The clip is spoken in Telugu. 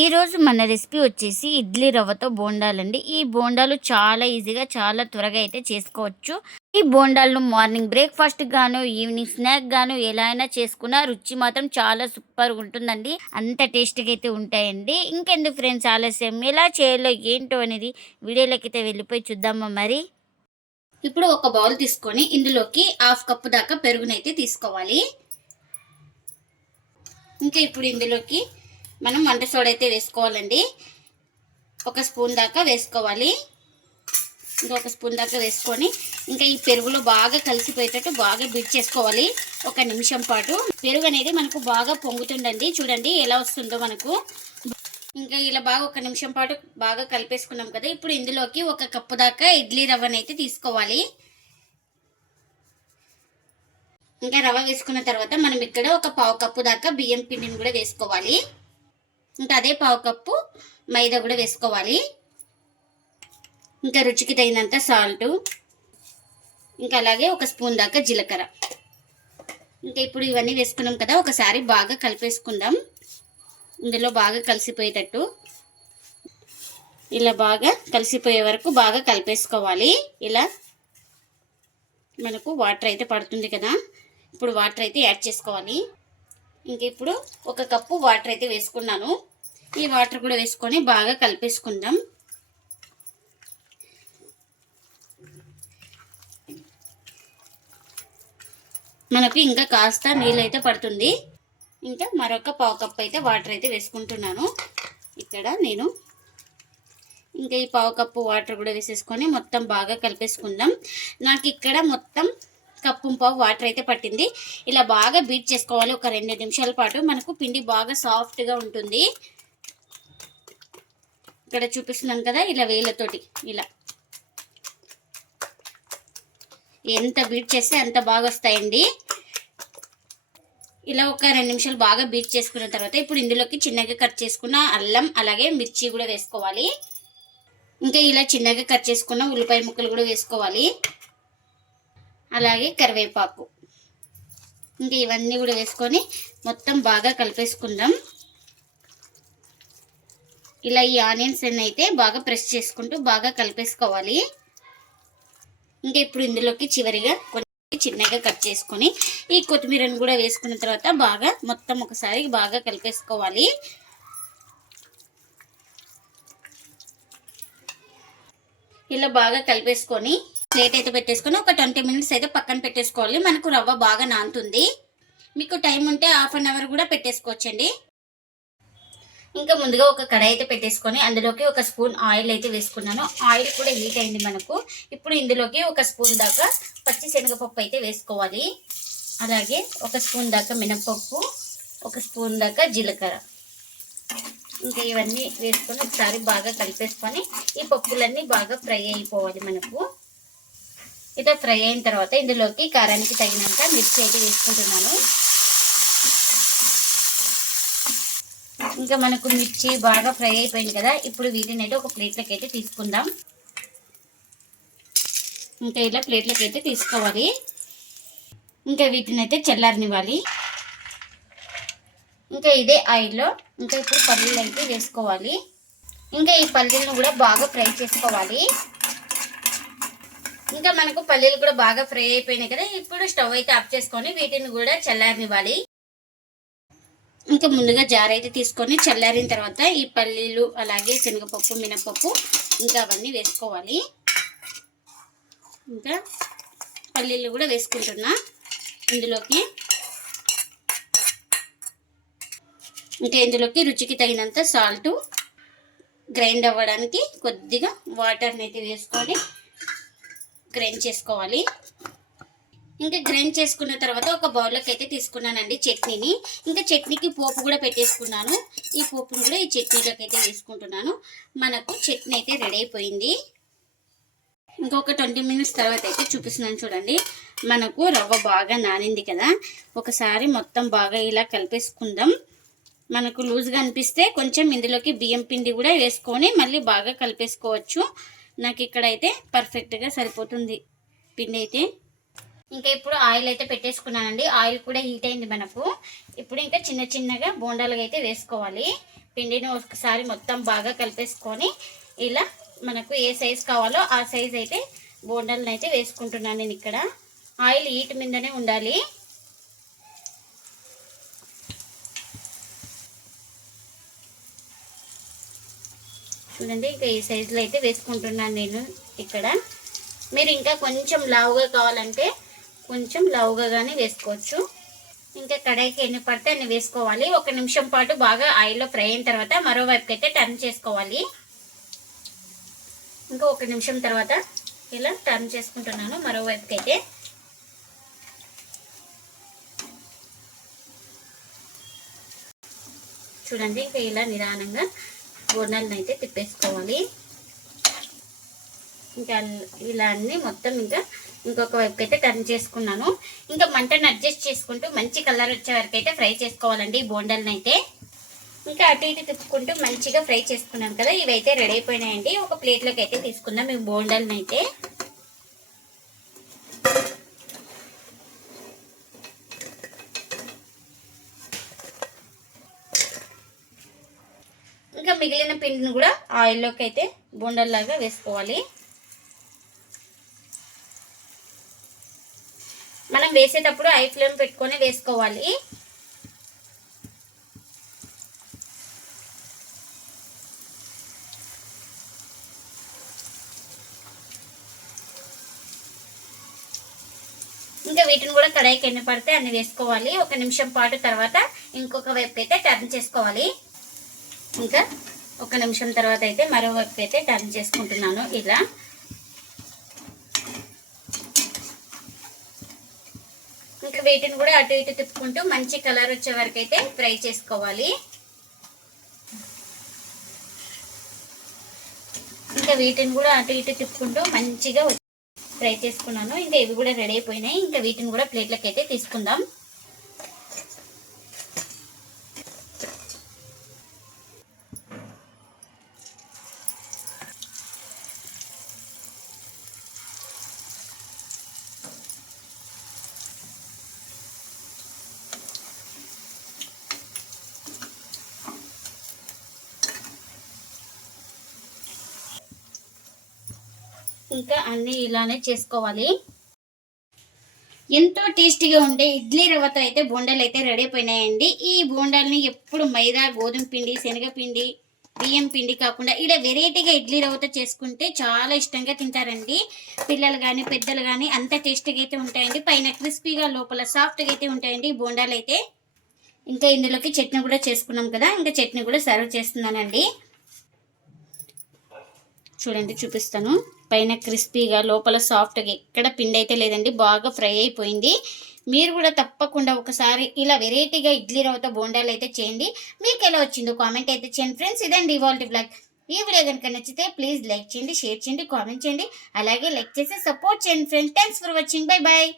ఈరోజు మన రెసిపీ వచ్చేసి ఇడ్లీ రవ్వతో బోండాలండి. ఈ బోండాలు చాలా ఈజీగా చాలా త్వరగా అయితే చేసుకోవచ్చు. ఈ బోండాలను మార్నింగ్ బ్రేక్ఫాస్ట్ గాను ఈవినింగ్ స్నాక్ గాను ఎలా అయినా చేసుకున్నా రుచి మాత్రం చాలా సూపర్గా ఉంటుందండి. అంత టేస్ట్గా అయితే ఉంటాయండి. ఇంకెందుకు ఫ్రెండ్స్ ఆలస్యం? ఎలా చేయాలో ఏంటో అనేది వీడియోలోకి అయితే వెళ్ళిపోయి చూద్దామా మరి? ఇప్పుడు ఒక బౌల్ తీసుకొని ఇందులోకి హాఫ్ కప్పు దాకా పెరుగునైతే తీసుకోవాలి. ఇంకా ఇప్పుడు ఇందులోకి మనం వంట సోడా అయితే వేసుకోవాలండి. ఒక స్పూన్ దాకా వేసుకోవాలి. ఇంకొక స్పూన్ దాకా వేసుకొని ఇంకా ఈ పెరుగులో బాగా కలిసిపోయేటట్టు బాగా బిట్ చేసుకోవాలి. ఒక నిమిషం పాటు. పెరుగు అనేది మనకు బాగా పొంగుతుందండి. చూడండి ఎలా వస్తుందో మనకు. ఇంకా ఇలా బాగా ఒక నిమిషం పాటు బాగా కలిపేసుకున్నాం కదా. ఇప్పుడు ఇందులోకి ఒక కప్పు దాకా ఇడ్లీ రవ్వనైతే తీసుకోవాలి. ఇంకా రవ్వ వేసుకున్న తర్వాత మనం ఇక్కడ ఒక పావు కప్పు దాకా బియ్యం పిండిని కూడా వేసుకోవాలి. ఇంకా అదే పావు కప్పు మైదా కూడా వేసుకోవాలి. ఇంకా రుచికి తగినంత సాల్ట్ ఇంకా అలాగే ఒక స్పూన్ దాకా జీలకర్ర. ఇంకా ఇప్పుడు ఇవన్నీ వేసుకున్నాం కదా ఒకసారి బాగా కలిపేసుకుందాం. ఇందులో బాగా కలిసిపోయేటట్టు ఇలా బాగా కలిసిపోయే వరకు బాగా కలిపేసుకోవాలి. ఇలా మనకు వాటర్ అయితే పడుతుంది కదా ఇప్పుడు వాటర్ అయితే యాడ్ చేసుకోవాలి. ఇంక ఇప్పుడు ఒక కప్పు వాటర్ అయితే వేసుకున్నాను. ఈ వాటర్ కూడా వేసుకొని బాగా కలిపేసుకుందాం. మనకు ఇంకా కాస్త నీళ్ళు అయితే పడుతుంది. ఇంకా మరొక పావు కప్పు అయితే వాటర్ అయితే వేసుకుంటున్నాను. ఇక్కడ నేను ఇంకా ఈ పావు కప్పు వాటర్ కూడా వేసేసుకొని మొత్తం బాగా కలిపేసుకుందాం. నాకు ఇక్కడ మొత్తం కప్పు పావు వాటర్ అయితే పట్టింది. ఇలా బాగా బీట్ చేసుకోవాలి. ఒక రెండు నిమిషాల పాటు మనకు పిండి బాగా సాఫ్ట్గా ఉంటుంది. ఇక్కడ చూపిస్తున్నాం కదా ఇలా వేలతోటి ఇలా. ఎంత బీట్ చేస్తే అంత బాగా వస్తాయండి. ఇలా ఒక రెండు నిమిషాలు బాగా బీట్ చేసుకున్న తర్వాత ఇప్పుడు ఇందులోకి చిన్నగా కట్ చేసుకున్న అల్లం అలాగే మిర్చి కూడా వేసుకోవాలి. ఇంకా ఇలా చిన్నగా కట్ చేసుకున్న ఉల్లిపాయ ముక్కలు కూడా వేసుకోవాలి. అలాగే కరివేపాకు. ఇంకా ఇవన్నీ కూడా వేసుకొని మొత్తం బాగా కలిపేసుకుందాం. ఇలా ఈ ఆనియన్స్ అన్ని అయితే బాగా ప్రెస్ చేసుకుంటూ బాగా కలిపేసుకోవాలి. ఇంకా ఇప్పుడు ఇందులోకి చివరిగా కొన్ని చిన్నగా కట్ చేసుకొని ఈ కొత్తిమీరను కూడా వేసుకున్న తర్వాత బాగా మొత్తం ఒకసారి బాగా కలిపేసుకోవాలి. ఇలా బాగా కలిపేసుకొని ప్లేట్ అయితే పెట్టేసుకొని ఒక ట్వంటీ మినిట్స్ అయితే పక్కన పెట్టేసుకోవాలి. మనకు రవ్వ బాగా నానుతుంది. మీకు టైం ఉంటే హాఫ్ అన్ అవర్ కూడా పెట్టేసుకోవచ్చండి. ఇంకా ముందుగా ఒక కడాయి అయితే పెట్టేసుకొని అందులోకి ఒక స్పూన్ ఆయిల్ అయితే వేసుకున్నాను. ఆయిల్ కూడా హీట్ అయింది మనకు. ఇప్పుడు ఇందులోకి ఒక స్పూన్ దాకా పచ్చి శనగపప్పు అయితే వేసుకోవాలి. అలాగే ఒక స్పూన్ దాకా మినపప్పు ఒక స్పూన్ దాకా జీలకర్ర. ఇంకా ఇవన్నీ వేసుకొని ఒకసారి బాగా కలిపేసుకొని ఈ పప్పులన్నీ బాగా ఫ్రై అయిపోవాలి మనకు. ఇట్లా ఫ్రై అయిన తర్వాత ఇందులోకి కారానికి తగినంత మిర్చి అయితే వేసుకుంటున్నాను. ఇంకా మనకు మిర్చి బాగా ఫ్రై అయిపోయింది కదా ఇప్పుడు వీటిని అయితే ఒక ప్లేట్లోకి అయితే తీసుకుందాం. ఇంకా ఇలా ప్లేట్లోకి అయితే తీసుకోవాలి. ఇంకా వీటిని అయితే చల్లారనివ్వాలి. ఇంకా ఇదే ఆయిల్లో ఇంకా ఇప్పుడు పల్లీలు అయితే వేసుకోవాలి. ఇంకా ఈ పల్లీలను కూడా బాగా ఫ్రై చేసుకోవాలి. ఇంకా మనకు పల్లీలు కూడా బాగా ఫ్రై అయిపోయినాయి కదా ఇప్పుడు స్టవ్ అయితే ఆఫ్ చేసుకొని వీటిని కూడా చల్లారనివ్వాలి. ఇంకా ముందుగా జార్ అయితే తీసుకొని చల్లారిన తర్వాత ఈ పల్లీలు అలాగే శనగపప్పు మినపప్పు ఇంకా అవన్నీ వేసుకోవాలి. ఇంకా పల్లీలు కూడా వేసుకుంటున్నా ఇందులోకి. ఇంకా ఇందులోకి రుచికి తగినంత సాల్ట్ గ్రైండ్ అవ్వడానికి కొద్దిగా వాటర్ని అయితే వేసుకొని గ్రైండ్ చేసుకోవాలి. ఇంకా గ్రైండ్ చేసుకున్న తర్వాత ఒక బౌల్లోకి అయితే తీసుకున్నానండి చట్నీని. ఇంకా చట్నీకి పోపు కూడా పెట్టేసుకున్నాను. ఈ పోపును కూడా ఈ చట్నీలోకి అయితే వేసుకుంటున్నాను. మనకు చట్నీ అయితే రెడీ అయిపోయింది. ఇంకొక ట్వంటీ మినిట్స్ తర్వాత అయితే చూపిస్తున్నాను చూడండి. మనకు రవ్వ బాగా నానింది కదా. ఒకసారి మొత్తం బాగా ఇలా కలిపేసుకుందాం. మనకు లూజ్గా అనిపిస్తే కొంచెం ఇందులోకి బియ్యం పిండి కూడా వేసుకొని మళ్ళీ బాగా కలిపేసుకోవచ్చు. నాకు ఇక్కడైతే పర్ఫెక్ట్గా సరిపోతుంది. పిండి అయితే ఇంకా ఇప్పుడు ఆయిల్ అయితే పెట్టేసుకున్నానండి. ఆయిల్ కూడా హీట్ అయింది మనకు. ఇప్పుడు ఇంకా చిన్న చిన్నగా బోండాలుగా అయితే వేసుకోవాలి. పిండిని ఒకసారి మొత్తం బాగా కలిపేసుకొని ఇలా మనకు ఏ సైజ్ కావాలో ఆ సైజ్ అయితే బోండాలను అయితే వేసుకుంటున్నాను నేను ఇక్కడ ఆయిల్ హీట్ మీదనే ఉండాలి. చూడండి ఇంకా ఈ సైజులో అయితే వేసుకుంటున్నాను నేను ఇక్కడ. మీరు ఇంకా కొంచెం లావుగా కావాలంటే కొంచెం లావుగా కానీ వేసుకోవచ్చు. ఇంకా కడాయికి ఎన్ని పడితే అన్ని వేసుకోవాలి. ఒక నిమిషం పాటు బాగా ఆయిల్లో ఫ్రై అయిన తర్వాత మరోవైపుకి అయితే టర్న్ చేసుకోవాలి. ఇంకా ఒక నిమిషం తర్వాత ఇలా టర్న్ చేసుకుంటున్నాను మరోవైపుకి అయితే. చూడండి ఇంకా ఇలా నిదానంగా బోనాలను అయితే తిప్పేసుకోవాలి. ఇంకా ఇలా అన్నీ మొత్తం ఇంకా ఇంకొక వైపుకి అయితే టర్న్ చేసుకున్నాను. ఇంకా మంటను అడ్జస్ట్ చేసుకుంటూ మంచి కలర్ వచ్చే వరకు అయితే ఫ్రై చేసుకోవాలండి ఈ బోండాలను అయితే ఇంకా అటు ఇటు తిప్పుకుంటూ మంచిగా ఫ్రై చేసుకున్నాం కదా ఇవైతే రెడీ అయిపోయినాయండి. ఒక ప్లేట్లోకి అయితే తీసుకుందాం ఈ బోండాలను అయితే ఇంకా మిగిలిన పిండిని కూడా ఆయిల్లోకి అయితే బొండల్లాగా వేసుకోవాలి. మనం వేసేటప్పుడు ఐ ఫ్లేమ్ పెట్టుకొని వేసుకోవాలి. ఇంకా వీటిని కూడా కడాయికి ఎన్ని పడితే అన్ని వేసుకోవాలి. ఒక నిమిషం పాటు తర్వాత ఇంకొక వైపు అయితే టర్న్ చేసుకోవాలి. ఇంకా ఒక నిమిషం తర్వాత అయితే మరోవైపు అయితే టర్న్ చేసుకుంటున్నాను ఇలా. ఇంకా వీటిని కూడా అటు ఇటు తిప్పుకుంటూ మంచి కలర్ వచ్చే వరకు అయితే ఫ్రై చేసుకోవాలి. ఇంకా వీటిని కూడా అటు ఇటు తిప్పుకుంటూ మంచిగా ఫ్రై చేసుకున్నాను. ఇంకా ఇవి కూడా రెడీ అయిపోయినాయి. ఇంకా వీటిని కూడా ప్లేట్లకి అయితే తీసుకుందాం. ఇంకా అన్నీ ఇలానే చేసుకోవాలి. ఎంతో టేస్టీగా ఉండే ఇడ్లీ రవ్వతో అయితే బోండాలు అయితే రెడీ అయిపోయినాయండి. ఈ బోండాలని ఎప్పుడు మైదా గోధుమ పిండి శనగపిండి బియ్యం పిండి కాకుండా ఇలా వెరైటీగా ఇడ్లీ రవ్వతో చేసుకుంటే చాలా ఇష్టంగా తింటారండి. పిల్లలు కానీ పెద్దలు కానీ అంత టేస్టీగా అయితే ఉంటాయండి. పైన క్రిస్పీగా లోపల సాఫ్ట్గా అయితే ఉంటాయండి ఈ బోండాలు అయితే. ఇంకా ఇందులోకి చట్నీ కూడా చేసుకున్నాం కదా ఇంకా చట్నీ కూడా సర్వ్ చేస్తున్నానండి. చూడండి చూపిస్తాను. పైన క్రిస్పీగా లోపల సాఫ్ట్గా ఎక్కడ పిండి అయితే లేదండి బాగా ఫ్రై అయిపోయింది. మీరు కూడా తప్పకుండా ఒకసారి ఇలా వెరైటీగా ఇడ్లీ రవ్వతో బోండాలు అయితే చేయండి. మీకు ఎలా వచ్చిందో కామెంట్ అయితే చేయండి. ఫ్రెండ్స్ ఇదండి ఇవాల్టి బ్లాగ్. ఈ వీడియో కనుక నచ్చితే ప్లీజ్ లైక్ చేయండి షేర్ చేయండి కామెంట్ చేయండి. అలాగే లైక్ చేసి సపోర్ట్ చేయండి friends. Thanks for watching. Bye bye.